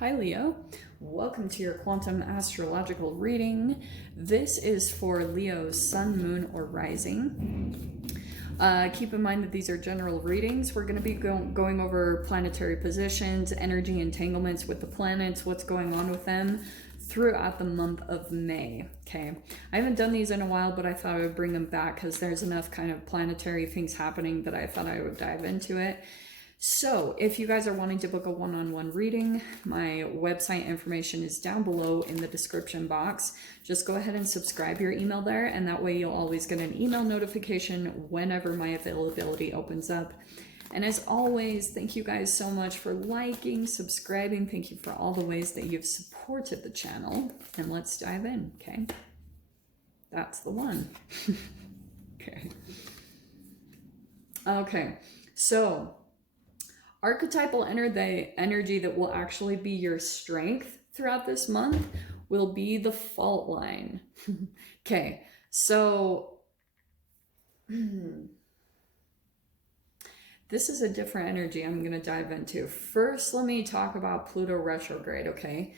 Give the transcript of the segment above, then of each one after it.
Hi Leo, welcome to your quantum astrological reading. This is for Leo's sun, moon, or rising. Keep in mind that these are general readings. We're going to be going over planetary positions, energy entanglements with the planets, what's going on with them throughout the month of May. Okay, I haven't done these in a while, but I thought I would bring them back because there's enough kind of planetary things happening that I thought I would dive into it. So if you guys are wanting to book a one-on-one reading, my website information is down below in the description box. Just go ahead and subscribe your email there, and that way you'll always get an email notification whenever my availability opens up. And as always, thank you guys so much for liking, subscribing. Thank you for all the ways that you've supported the channel. And let's dive in, okay? That's the one. Okay, so archetypal energy that will actually be your strength throughout this month will be the fault line. Okay, so this is a different energy I'm going to dive into. First, let me talk about Pluto retrograde, okay?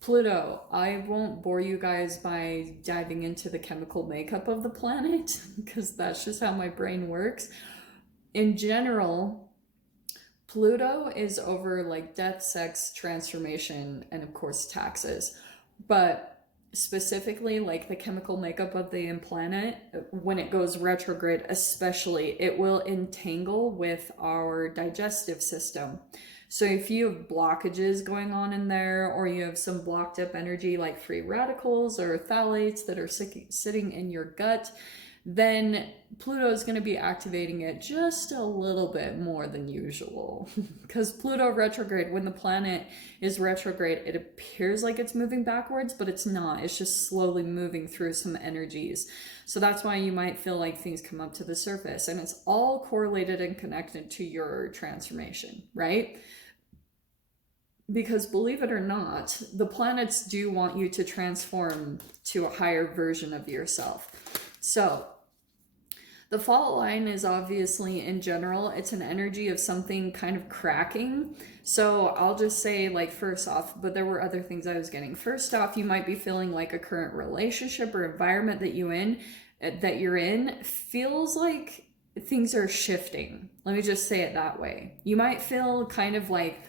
Pluto, I won't bore you guys by diving into the chemical makeup of the planet because that's just how my brain works. In general, Pluto is over like death, sex, transformation, and of course taxes. But specifically like the chemical makeup of the planet, when it goes retrograde especially, it will entangle with our digestive system. So if you have blockages going on in there, or you have some blocked up energy like free radicals or phthalates that are sitting in your gut, then Pluto is going to be activating it just a little bit more than usual. Because Pluto retrograde, when the planet is retrograde, it appears like it's moving backwards, but it's not. It's just slowly moving through some energies. So that's why you might feel like things come up to the surface. And it's all correlated and connected to your transformation, right? Because believe it or not, the planets do want you to transform to a higher version of yourself. So the fault line is obviously, in general, it's an energy of something kind of cracking. So I'll just say, like, first off, but there were other things I was getting. First off, you might be feeling like a current relationship or environment that you're in feels like things are shifting. Let me just say it that way. You might feel kind of like,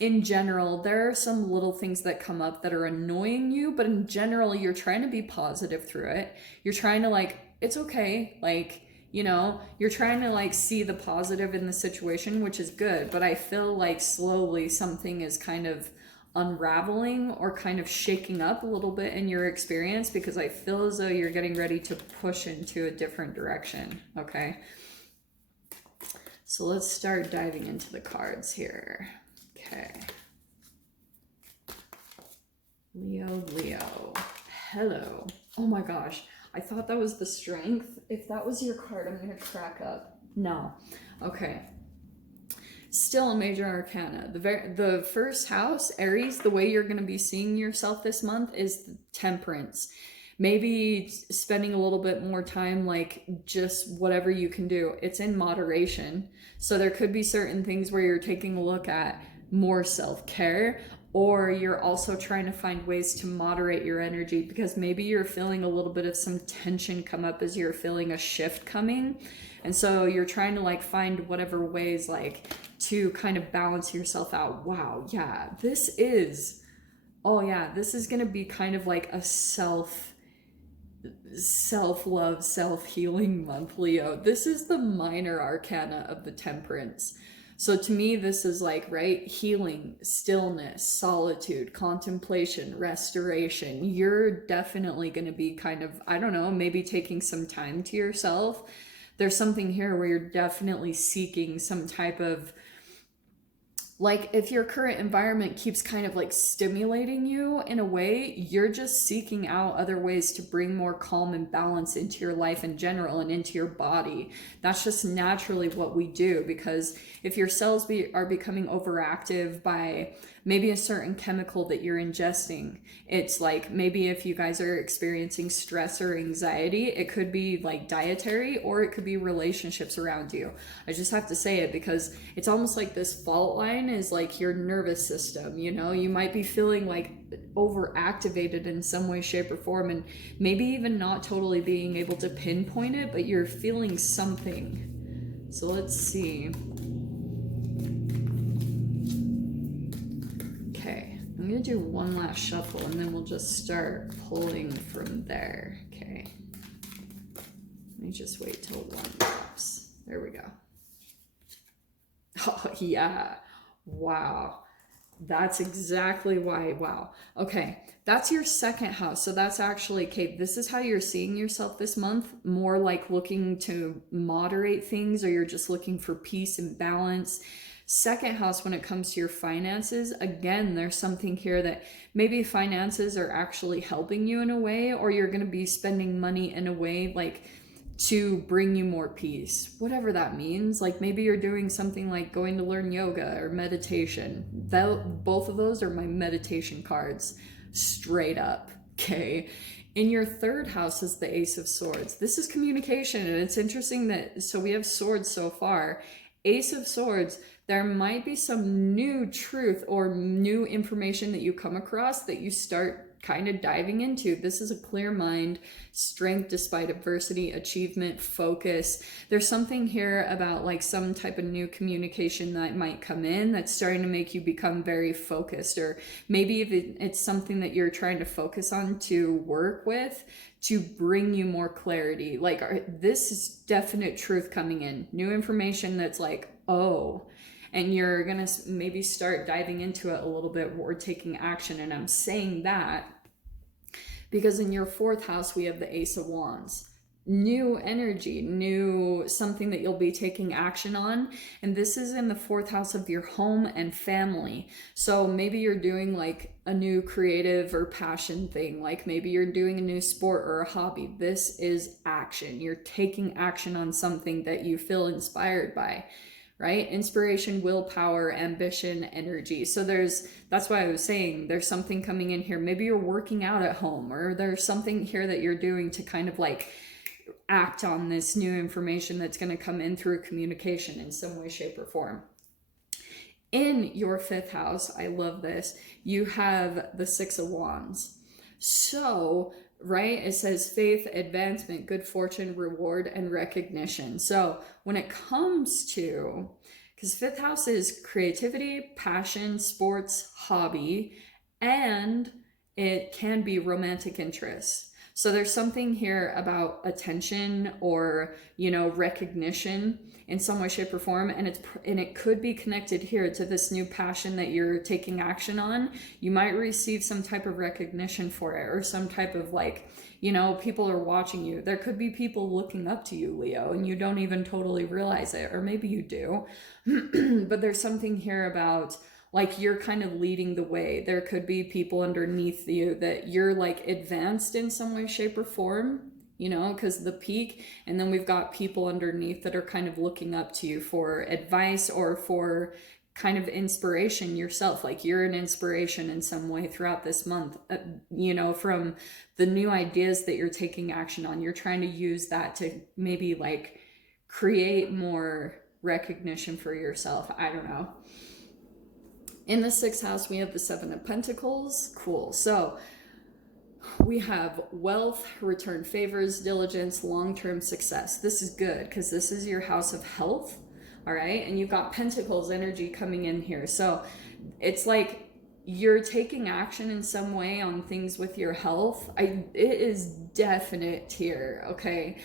in general, there are some little things that come up that are annoying you, but in general, you're trying to be positive through it. You're trying to like, it's okay. Like, you know, you're trying to like see the positive in the situation, which is good. But I feel like slowly something is kind of unraveling or kind of shaking up a little bit in your experience, because I feel as though you're getting ready to push into a different direction. Okay. So let's start diving into the cards here. Okay. Leo. Hello. Oh my gosh. I thought that was the strength. If that was your card, I'm going to crack up. No. Okay. Still a major arcana. The first house, Aries, the way you're going to be seeing yourself this month is Temperance. Maybe spending a little bit more time, like just whatever you can do. It's in moderation. So there could be certain things where you're taking a look at more self-care, or you're also trying to find ways to moderate your energy, because maybe you're feeling a little bit of some tension come up as you're feeling a shift coming. And so you're trying to like find whatever ways like to kind of balance yourself out. Wow, yeah, this is going to be kind of like a self-love, self-healing month, Leo. This is the minor arcana of the Temperance. So to me, this is like, right, healing, stillness, solitude, contemplation, restoration. You're definitely going to be kind of, I don't know, maybe taking some time to yourself. There's something here where you're definitely seeking some type of, like, if your current environment keeps kind of like stimulating you in a way, you're just seeking out other ways to bring more calm and balance into your life in general and into your body. That's just naturally what we do, because if your cells are becoming overactive by maybe a certain chemical that you're ingesting, it's like maybe if you guys are experiencing stress or anxiety, it could be like dietary, or it could be relationships around you. I just have to say it because it's almost like this fault line is like your nervous system. You know, you might be feeling like overactivated in some way, shape, or form, and maybe even not totally being able to pinpoint it, but you're feeling something. So let's see. Okay, I'm gonna do one last shuffle and then we'll just start pulling from there. Okay. Let me just wait till one drops. There we go. Oh, yeah. Wow. That's exactly why. Wow. Okay. That's your second house. So that's actually, okay, this is how you're seeing yourself this month. More like looking to moderate things, or you're just looking for peace and balance. Second house, when it comes to your finances, again, there's something here that maybe finances are actually helping you in a way, or you're going to be spending money in a way like to bring you more peace, whatever that means. Like maybe you're doing something like going to learn yoga or meditation. Both of those are my meditation cards, straight up. Okay. In your third house is the Ace of Swords. This is communication, and it's interesting that, so we have swords so far. Ace of Swords, there might be some new truth or new information that you come across that you start kind of diving into. This is a clear mind, strength despite adversity, achievement, focus. There's something here about like some type of new communication that might come in that's starting to make you become very focused, or maybe if it's something that you're trying to focus on to work with to bring you more clarity. Like this is definite truth coming in, new information that's like, oh, and you're gonna maybe start diving into it a little bit or taking action. And I'm saying that because in your fourth house, we have the Ace of Wands. New energy, new something that you'll be taking action on. And this is in the fourth house of your home and family. So maybe you're doing like a new creative or passion thing. Like maybe you're doing a new sport or a hobby. This is action. You're taking action on something that you feel inspired by. Right? Inspiration, willpower, ambition, energy. So that's why I was saying there's something coming in here. Maybe you're working out at home, or there's something here that you're doing to kind of like act on this new information that's going to come in through communication in some way, shape, or form. In your fifth house, I love this, you have the Six of Wands. So right? It says faith, advancement, good fortune, reward, and recognition. So when it comes to, because fifth house is creativity, passion, sports, hobby, and it can be romantic interest. So there's something here about attention or, recognition in some way, shape, or form, and it could be connected here to this new passion that you're taking action on. You might receive some type of recognition for it, or some type of people are watching you. There could be people looking up to you, Leo, and you don't even totally realize it, or maybe you do. But there's something here about like you're kind of leading the way. There could be people underneath you that you're like advanced in some way, shape, or form, because the peak, and then we've got people underneath that are kind of looking up to you for advice or for kind of inspiration yourself. Like you're an inspiration in some way throughout this month, from the new ideas that you're taking action on. You're trying to use that to maybe like create more recognition for yourself. I don't know. In the sixth house, we have the Seven of Pentacles. Cool. So we have wealth, return favors, diligence, long-term success. This is good because this is your house of health. All right. And you've got Pentacles energy coming in here. So it's like you're taking action in some way on things with your health. It is definite here. Okay.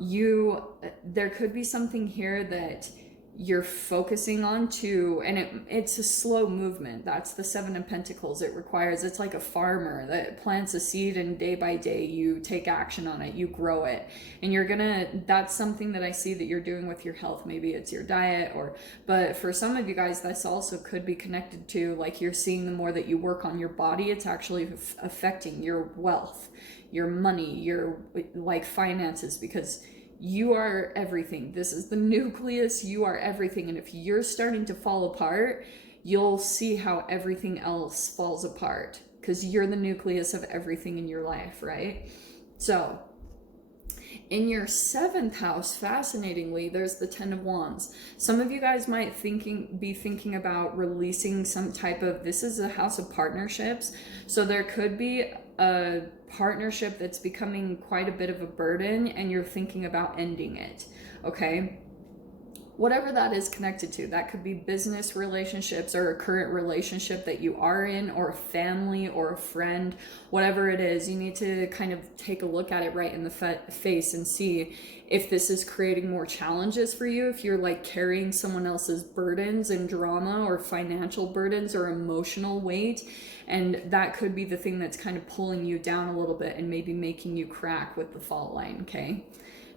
There could be something here that you're focusing on too, and it's a slow movement. That's the Seven of Pentacles. It's like a farmer that plants a seed, and day by day you take action on it, you grow it, and that's something that I see that you're doing with your health. Maybe it's your diet, but for some of you guys, this also could be connected to like you're seeing the more that you work on your body, it's actually affecting your wealth, your money, your like finances, because you are everything. This is the nucleus. You are everything. And if you're starting to fall apart, you'll see how everything else falls apart, because you're the nucleus of everything in your life, right? So In your 7th house, fascinatingly, there's the Ten of Wands. Some of you guys might be thinking about releasing some type of, this is a house of partnerships. So there could be a partnership that's becoming quite a bit of a burden and you're thinking about ending it, okay? Whatever that is connected to, that could be business relationships or a current relationship that you are in, or a family or a friend, whatever it is, you need to kind of take a look at it right in the face and see if this is creating more challenges for you, if you're like carrying someone else's burdens and drama or financial burdens or emotional weight. And that could be the thing that's kind of pulling you down a little bit and maybe making you crack with the fault line, okay?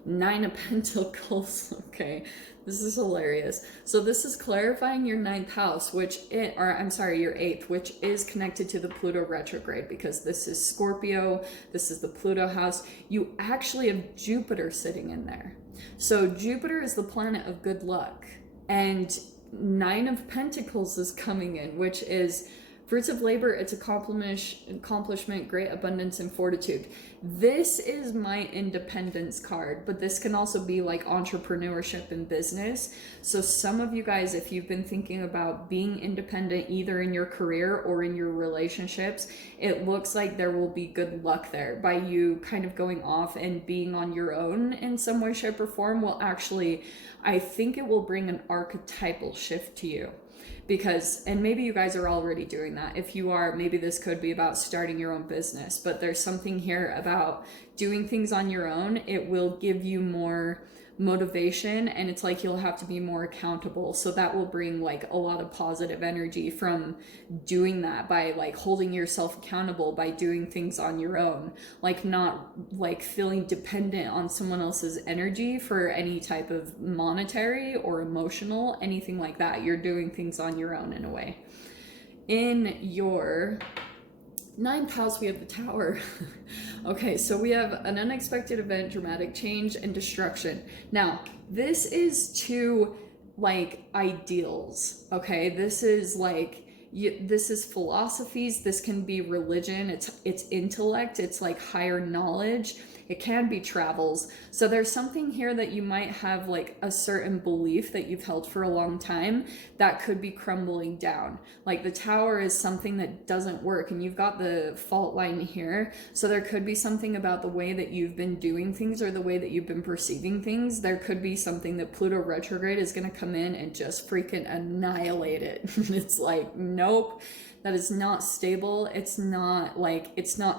9 of Pentacles, okay? This is hilarious. So this is clarifying your 9th house, your 8th, which is connected to the Pluto retrograde, because this is Scorpio, this is the Pluto house. You actually have Jupiter sitting in there. So Jupiter is the planet of good luck, and 9 of Pentacles is coming in, which is fruits of labor, it's accomplishment, great abundance, and fortitude. This is my independence card, but this can also be like entrepreneurship and business. So some of you guys, if you've been thinking about being independent, either in your career or in your relationships, it looks like there will be good luck there. By you kind of going off and being on your own in some way, shape, or form will actually, I think it will bring an archetypal shift to you. Because, and maybe you guys are already doing that. If you are, maybe this could be about starting your own business, but there's something here about doing things on your own. It will give you more motivation, and it's like you'll have to be more accountable. So that will bring like a lot of positive energy from doing that, by like holding yourself accountable, by doing things on your own, like not like feeling dependent on someone else's energy for any type of monetary or emotional, anything like that. You're doing things on your own in a way. In your 9th house, we have the Tower. Okay, so we have an unexpected event, dramatic change, and destruction. Now, this is to like ideals, okay? This is like, this is philosophies, this can be religion, it's intellect, it's like higher knowledge. It can be travels. So there's something here that you might have like a certain belief that you've held for a long time that could be crumbling down. Like the Tower is something that doesn't work, and you've got the fault line here. So there could be something about the way that you've been doing things or the way that you've been perceiving things. There could be something that Pluto retrograde is going to come in and just freaking annihilate it. It's like, nope. That is not stable. It's not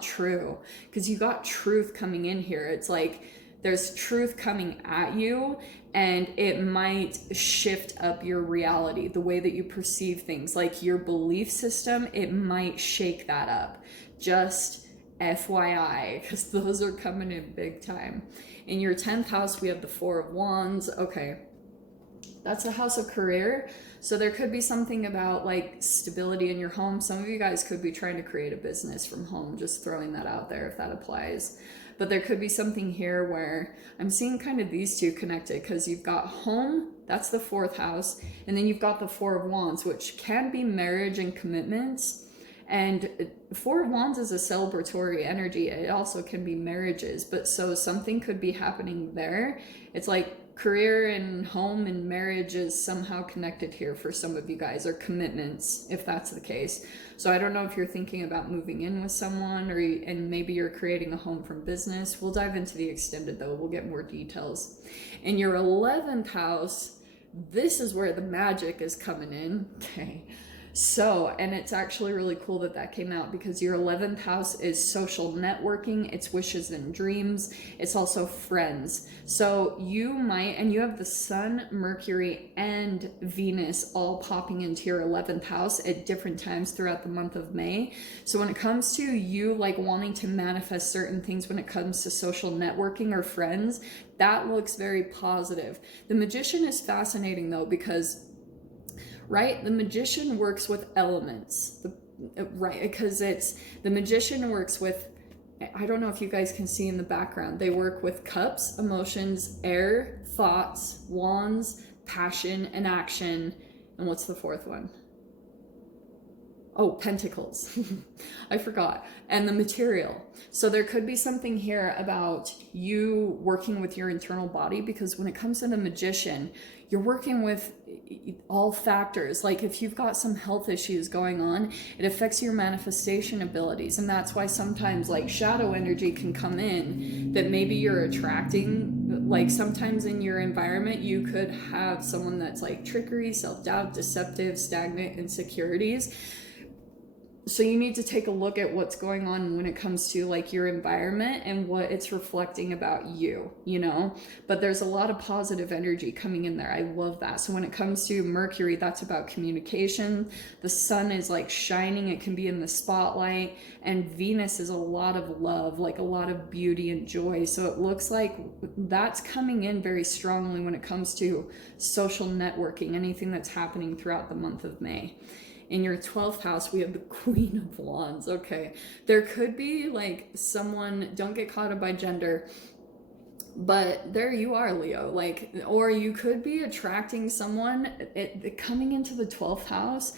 true, because you got truth coming in here. It's like there's truth coming at you, and it might shift up your reality, the way that you perceive things, like your belief system. It might shake that up. Just FYI, because those are coming in big time. In your 10th house, we have the 4 of Wands. Okay, that's a house of career. So there could be something about like stability in your home. Some of you guys could be trying to create a business from home, just throwing that out there if that applies. But there could be something here where I'm seeing kind of these two connected, because you've got home, that's the 4th house, and then you've got the 4 of Wands, which can be marriage and commitments. And 4 of Wands is a celebratory energy. It also can be marriages, but so something could be happening there. It's like career and home and marriage is somehow connected here for some of you guys, or commitments, if that's the case. So I don't know if you're thinking about moving in with someone, and maybe you're creating a home from business. We'll dive into the extended though. We'll get more details. In your 11th house, this is where the magic is coming in. Okay. So, and it's actually really cool that that came out, because your 11th house is social networking, it's wishes and dreams, it's also friends. So you might, and you have the Sun, Mercury, and Venus all popping into your 11th house at different times throughout the month of May. So when it comes to you like wanting to manifest certain things when it comes to social networking or friends, that looks very positive. The Magician is fascinating though, because right, the Magician works with elements, right? Because the Magician works with, I don't know if you guys can see in the background, they work with cups, emotions, air, thoughts, wands, passion, and action. And what's the 4th one? Oh, pentacles. I forgot. And the material. So there could be something here about you working with your internal body, because when it comes to the magician, you're working with all factors. Like if you've got some health issues going on, it affects your manifestation abilities. And that's why sometimes like shadow energy can come in that maybe you're attracting. Like sometimes in your environment, you could have someone that's like trickery, self-doubt, deceptive, stagnant, insecurities. So you need to take a look at what's going on when it comes to like your environment and what it's reflecting about you, you know. But there's a lot of positive energy coming in there. I love that. So when it comes to Mercury, that's about communication. The sun is like shining, it can be in the spotlight. And Venus is a lot of love, like a lot of beauty and joy. So it looks like that's coming in very strongly when it comes to social networking, anything that's happening throughout the month of May. In your 12th house, we have the Queen of Wands. Okay. There could be like someone, don't get caught up by gender, but there you are, Leo. Like, or you could be attracting someone coming into the 12th house.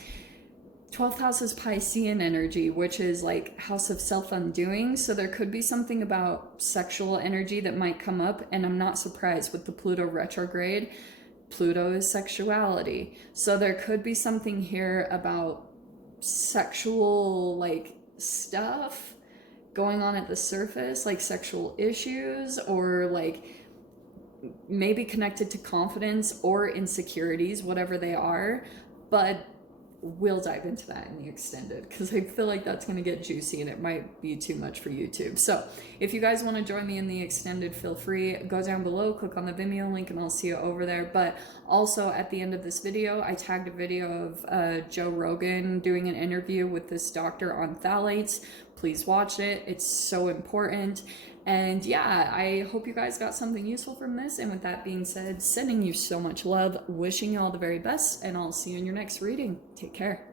12th house is Piscean energy, which is like house of self-undoing. So there could be something about sexual energy that might come up. And I'm not surprised with the Pluto retrograde. Pluto is sexuality. So there could be something here about sexual like stuff going on at the surface, like sexual issues, or like maybe connected to confidence or insecurities, whatever they are. But we'll dive into that in the extended, because I feel like that's going to get juicy and it might be too much for YouTube. So if you guys want to join me in the extended, feel free, go down below, click on the Vimeo link, and I'll see you over there. But also at the end of this video, I tagged a video of Joe Rogan doing an interview with this doctor on phthalates. Please watch it. It's so important. And yeah, I hope you guys got something useful from this. And with that being said, sending you so much love, wishing you all the very best, and I'll see you in your next reading. Take care.